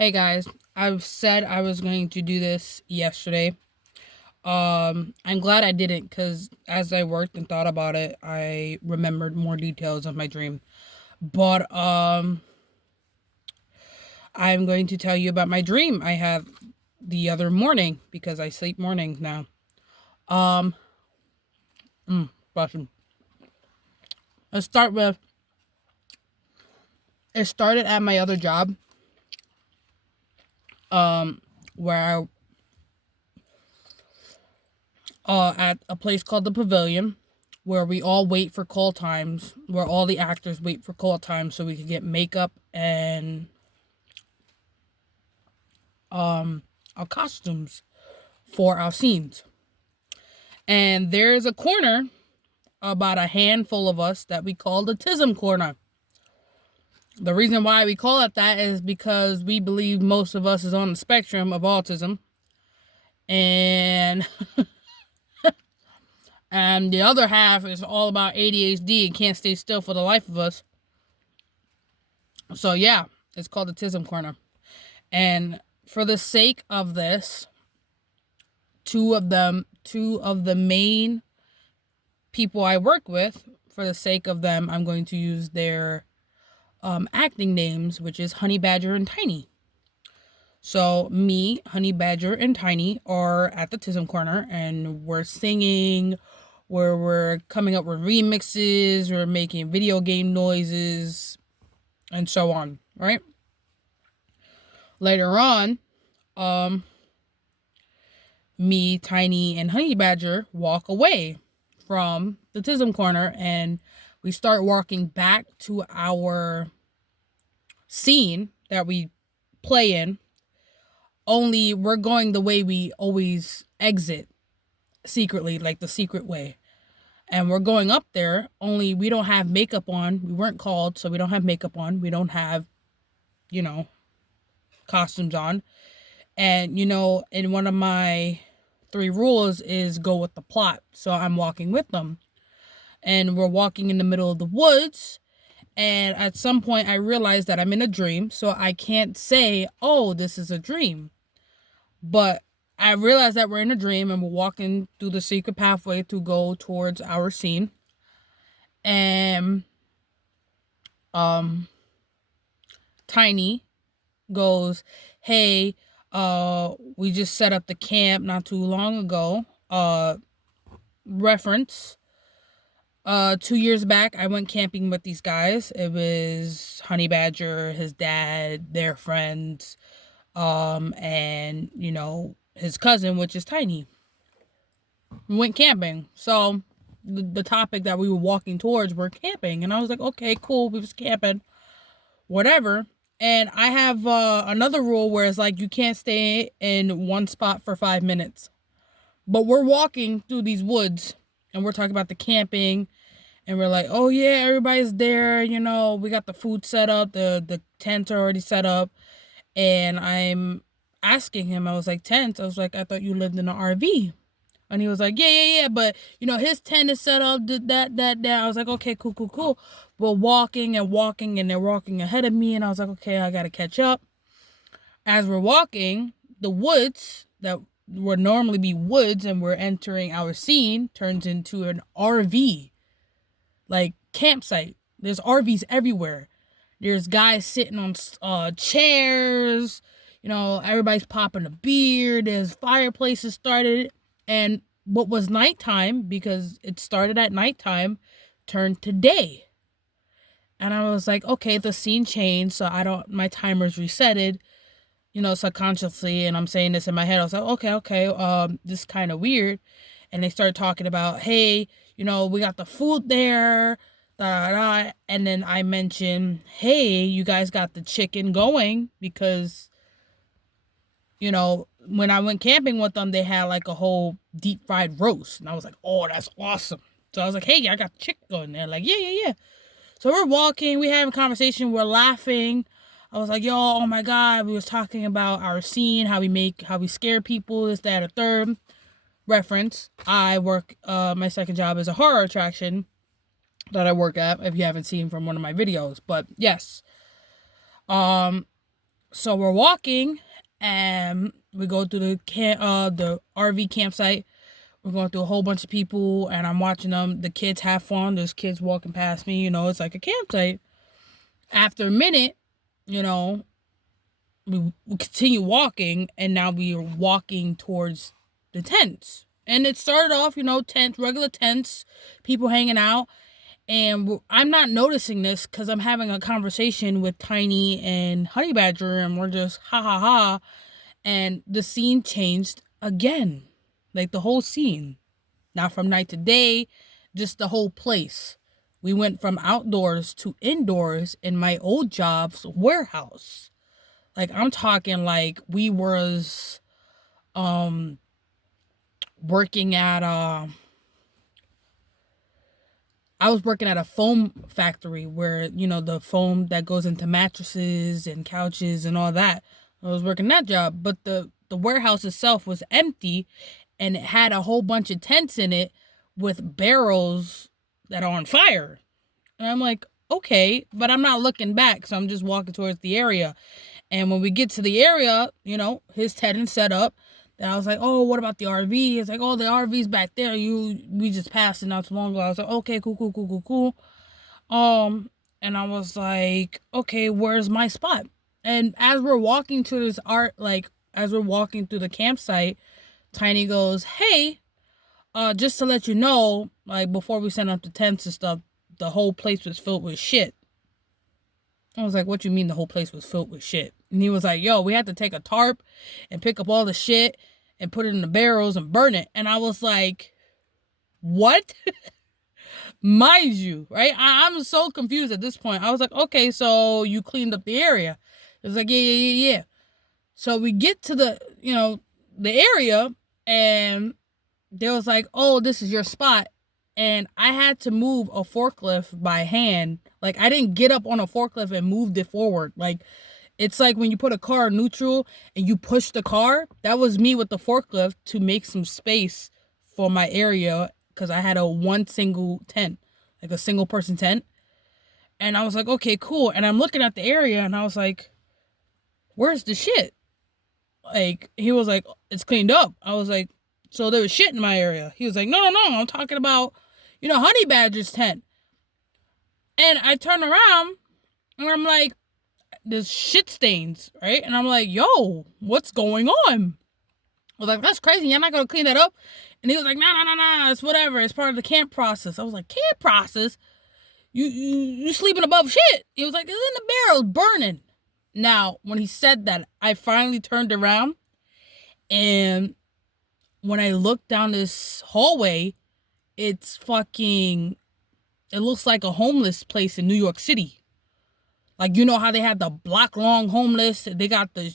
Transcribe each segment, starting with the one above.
Hey guys, I've said I was going to do this yesterday. I'm glad I didn't because as I worked and thought about it, I remembered more details of my dream. But I'm going to tell you about my dream I had the other morning because I sleep mornings now. Um, Bless Let's start with it started at my other job. Where at a place called the Pavilion, where we all wait for call times, where all the actors wait for call times so we can get makeup and our costumes for our scenes. And there's a corner about a handful of us that we call the Tism Corner. The reason why we call it that is because we believe most of us is on the spectrum of autism. And and the other half is all about ADHD and can't stay still for the life of us. So yeah, it's called the Tism Corner. And for the sake of this, two of the main people I work with, for the sake of them, I'm going to use their acting names, which is Honey Badger and Tiny. So me, Honey Badger, and Tiny are at the Tism Corner, and we're singing, where we're coming up with remixes, we're making video game noises, and so on, right? Later on, me, Tiny, and Honey Badger walk away from the Tism Corner, and we start walking back to our scene that we play in. Only we're going the way we always exit secretly, like the secret way. And we're going up there, only we don't have makeup on. We weren't called, so we don't have makeup on. We don't have, costumes on. And, in one of my 3 rules is go with the plot. So I'm walking with them. And we're walking in the middle of the woods. And at some point, I realized that I'm in a dream. So I can't say, oh, this is a dream. But I realized that we're in a dream and we're walking through the secret pathway to go towards our scene. And Tiny goes, hey, we just set up the camp not too long ago. Reference. 2 years back, I went camping with these guys. It was Honey Badger, his dad, their friends, and his cousin, which is Tiny. We went camping. So the topic that we were walking towards were camping, and I was like, okay, cool. We was camping, whatever. And I have another rule where it's like you can't stay in one spot for 5 minutes. But we're walking through these woods, and we're talking about the camping. And we're like, oh yeah, everybody's there. We got the food set up. The tents are already set up. And I'm asking him, I was like, tents? I was like, I thought you lived in an RV. And he was like, yeah. But, his tent is set up, did that. I was like, okay, cool. We're walking, and they're walking ahead of me. And I was like, okay, I got to catch up. As we're walking, the woods that would normally be woods and we're entering our scene turns into an RV, like campsite. There's RVs everywhere. There's guys sitting on chairs. Everybody's popping a beer. There's fireplaces started. And what was nighttime, because it started at nighttime, turned to day. And I was like, okay, the scene changed, so my timer's resetted, subconsciously. And I'm saying this in my head. I was like, okay, this is kind of weird. And they started talking about, hey, we got the food there, da, da, da. And then I mentioned, hey, you guys got the chicken going because, when I went camping with them, they had like a whole deep fried roast. And I was like, oh, that's awesome. So I was like, hey, I got the chicken going. They're like, yeah. So we're walking, we having a conversation, we're laughing. I was like, yo, oh my God, we was talking about our scene, how we scare people, this, that, or third. Reference, I work, my second job is a horror attraction that I work at, if you haven't seen from one of my videos. But yes, So we're walking, and we go to the RV campsite. We're going through a whole bunch of people, and I'm watching them. The kids have fun. There's kids walking past me. It's like a campsite. After a minute, you know, we continue walking, and now we are walking towards the tents. And it started off, tents, regular tents, people hanging out. And I'm not noticing this because I'm having a conversation with Tiny and Honey Badger, and we're just ha ha ha. And the scene changed again. Like the whole scene. Not from night to day, just the whole place. We went from outdoors to indoors in my old job's warehouse. Like I'm talking like we was working at I was working at a foam factory where, the foam that goes into mattresses and couches and all that. I was working that job, but the warehouse itself was empty, and it had a whole bunch of tents in it with barrels that are on fire. And I'm like, okay, but I'm not looking back, so I'm just walking towards the area. And when we get to the area, his tent is set up. And I was like, oh, what about the RV? It's like, oh, the RV's back there. We just passed it not too long ago. I was like, okay, cool. And I was like, okay, where's my spot? And as we're walking to this as we're walking through the campsite, Tiny goes, hey, just to let you know, like before we sent up the tents and stuff, the whole place was filled with shit. I was like, what you mean the whole place was filled with shit? And he was like, yo, we had to take a tarp and pick up all the shit and put it in the barrels and burn it. And I was like, what? Mind you, right? I'm so confused at this point. I was like, okay, so you cleaned up the area. It was like, yeah. So we get to the area, and they was like, oh, this is your spot. And I had to move a forklift by hand. Like, I didn't get up on a forklift and moved it forward. Like, it's like when you put a car in neutral and you push the car. That was me with the forklift to make some space for my area, because I had one single tent, like a single person tent. And I was like, okay, cool. And I'm looking at the area, and I was like, where's the shit? Like, he was like, it's cleaned up. I was like, so there was shit in my area. He was like, no, I'm talking about, Honey Badger's tent. And I turn around, and I'm like, there's shit stains, right? And I'm like, yo, what's going on? I was like, that's crazy. You're not going to clean that up? And he was like, nah, it's whatever. It's part of the camp process. I was like, camp process? You sleeping above shit? He was like, it's in the barrels burning. Now, when he said that, I finally turned around, and when I looked down this hallway, it looks like a homeless place in New York City. Like, how they have the block long homeless, they got the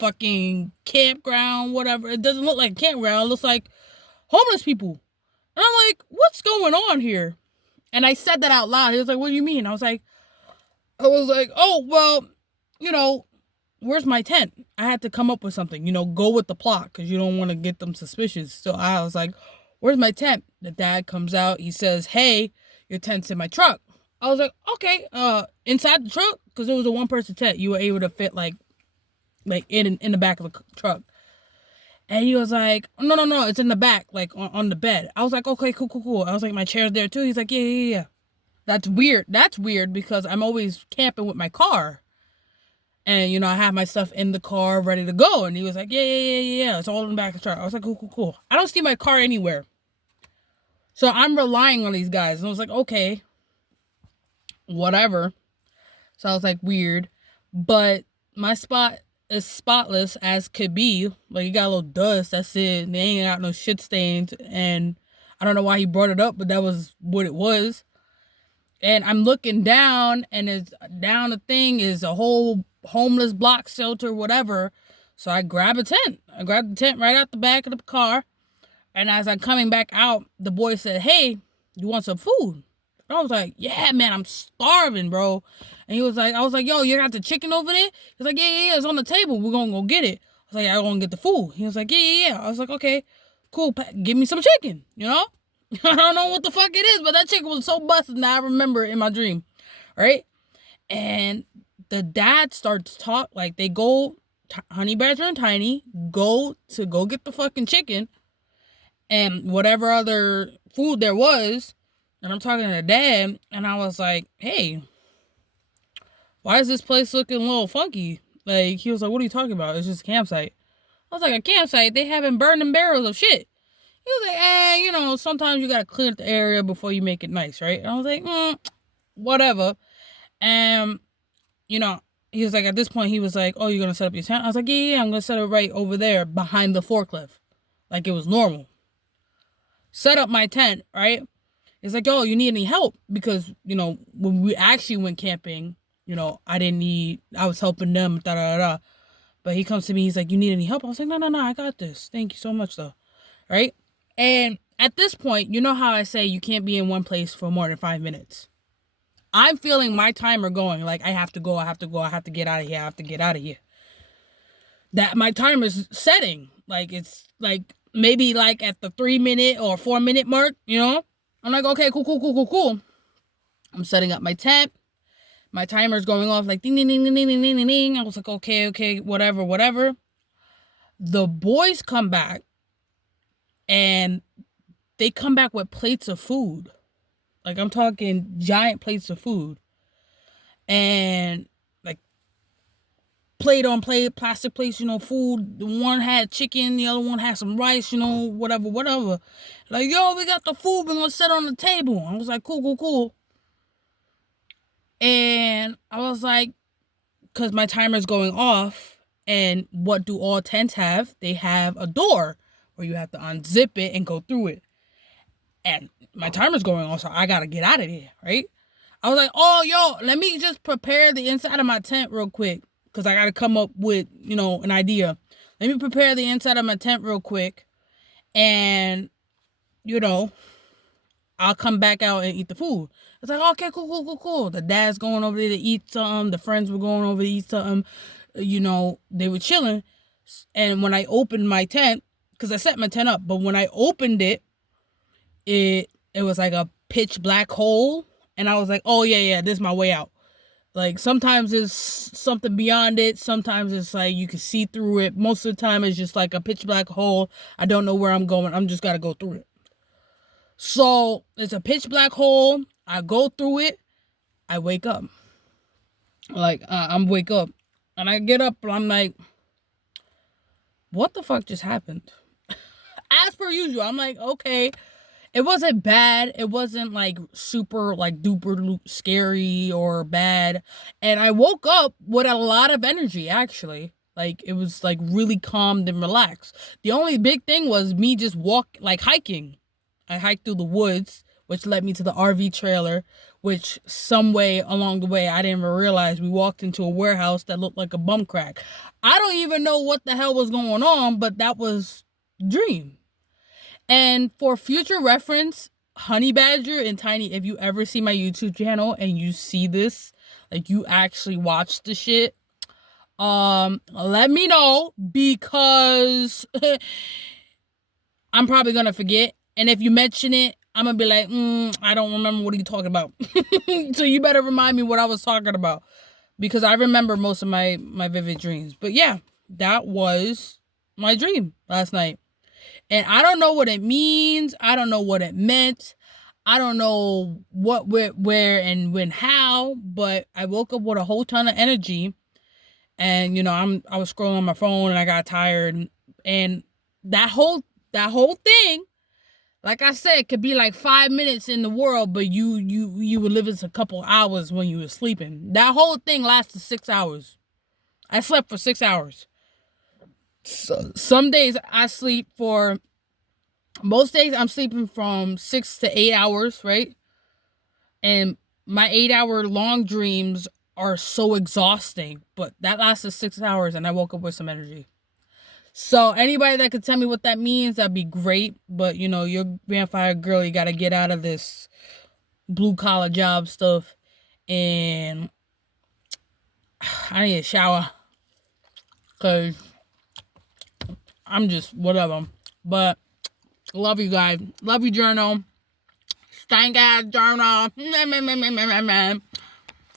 fucking campground, whatever. It doesn't look like a campground. It looks like homeless people. And I'm like, what's going on here? And I said that out loud. He was like, what do you mean? I was like, oh, well, where's my tent? I had to come up with something, go with the plot, because you don't want to get them suspicious. So I was like, where's my tent? The dad comes out. He says, hey, your tent's in my truck. I was like, okay, inside the truck? Because it was a one-person tent. You were able to fit, like in the back of the truck. And he was like, no, it's in the back, like on the bed. I was like, okay, cool. I was like, my chair's there too. He's like, yeah. That's weird because I'm always camping with my car. And, I have my stuff in the car ready to go. And he was like, yeah. It's all in the back of the truck. I was like, cool. I don't see my car anywhere. So I'm relying on these guys. And I was like, okay, whatever. So I was like, weird. But my spot is spotless as could be. Like, you got a little dust. That's it. They ain't got no shit stains. And I don't know why he brought it up, but that was what it was. And I'm looking down, and it's down the thing is a whole homeless block shelter, whatever. So I grab a tent. I grabbed the tent right out the back of the car. And as I'm coming back out, the boy said, hey, you want some food? And I was like, yeah, man, I'm starving, bro. And I was like, yo, you got the chicken over there? He was like, yeah, it's on the table. We're going to go get it. I was like, I'm going to get the food. He was like, yeah. I was like, okay, cool. Give me some chicken, I don't know what the fuck it is, but that chicken was so busted that I remember it in my dream, right? And the dad starts talk like they go, Honey Badger and Tiny go get the fucking chicken and whatever other food there was. And I'm talking to the dad, and I was like, hey, why is this place looking a little funky? Like, he was like, what are you talking about? It's just a campsite. I was like, a campsite? They having burning barrels of shit. He was like, sometimes you gotta clear the area before you make it nice, right? And I was like, whatever. And, he was like, at this point, he was like, oh, you're gonna set up your tent? I was like, yeah, I'm gonna set it right over there behind the forklift. Like it was normal. Set up my tent, right? It's like, oh, you need any help? Because, when we actually went camping, I was helping them, da da da. But he comes to me, he's like, you need any help? I was like, no, I got this. Thank you so much, though. Right? And at this point, you know how I say you can't be in one place for more than 5 minutes. I'm feeling my timer going, like, I have to go, I have to get out of here, That my timer's setting. Like, it's like, maybe like at the 3 minute or 4 minute mark, I'm like, okay, cool. I'm setting up my tent. My timer's going off like ding, ding, ding, ding, ding, ding, ding, ding. I was like, okay, whatever. The boys come back and they come back with plates of food. Like, I'm talking giant plates of food. And like plate on plate, plastic plates, food. The one had chicken, the other one had some rice, whatever. Like, yo, we got the food, we're gonna sit on the table. I was like, cool. And I was like, because my timer's going off, and what do all tents have? They have a door where you have to unzip it and go through it. And my timer's going off, so I gotta get out of there, right? I was like, oh, yo, let me just prepare the inside of my tent real quick, because I gotta come up with, an idea. Let me prepare the inside of my tent real quick, and, I'll come back out and eat the food. It's like, okay, cool. The dad's going over there to eat something. The friends were going over to eat something. They were chilling. And when I opened my tent, because I set my tent up, but when I opened it, it was like a pitch black hole. And I was like, oh, yeah, this is my way out. Like, sometimes it's something beyond it. Sometimes it's like you can see through it. Most of the time, it's just like a pitch black hole. I don't know where I'm going. I'm just got to go through it. So it's a pitch black hole. I go through it. I wake up. I'm wake up. And I get up and I'm like, what the fuck just happened? As per usual, I'm like, okay. It wasn't bad. It wasn't like super like duper scary or bad. And I woke up with a lot of energy, actually. Like, it was like really calmed and relaxed. The only big thing was me just hiking. I hiked through the woods, which led me to the RV trailer, which some way along the way, I didn't even realize we walked into a warehouse that looked like a bum crack. I don't even know what the hell was going on, but that was dream. And for future reference, Honey Badger and Tiny, if you ever see my YouTube channel and you see this, like you actually watch the shit, let me know, because I'm probably gonna forget. And if you mention it, I'm going to be like, I don't remember what are you talking about. So you better remind me what I was talking about, because I remember most of my vivid dreams. But yeah, that was my dream last night. And I don't know what it means. I don't know what it meant. I don't know what, where, and when, how. But I woke up with a whole ton of energy. And, I was scrolling on my phone and I got tired. And that whole thing, like I said, it could be like 5 minutes in the world, but you were living a couple hours when you were sleeping. That whole thing lasted 6 hours. I slept for 6 hours. So, some days I sleep for, most days I'm sleeping from 6 to 8 hours, right? And my 8-hour long dreams are so exhausting, but that lasted 6 hours and I woke up with some energy. So anybody that could tell me what that means, that'd be great. But, you're vampire girl, you got to get out of this blue collar job stuff. And I need a shower, because I'm just whatever. But love you guys. Love you, journal. Stank ass journal.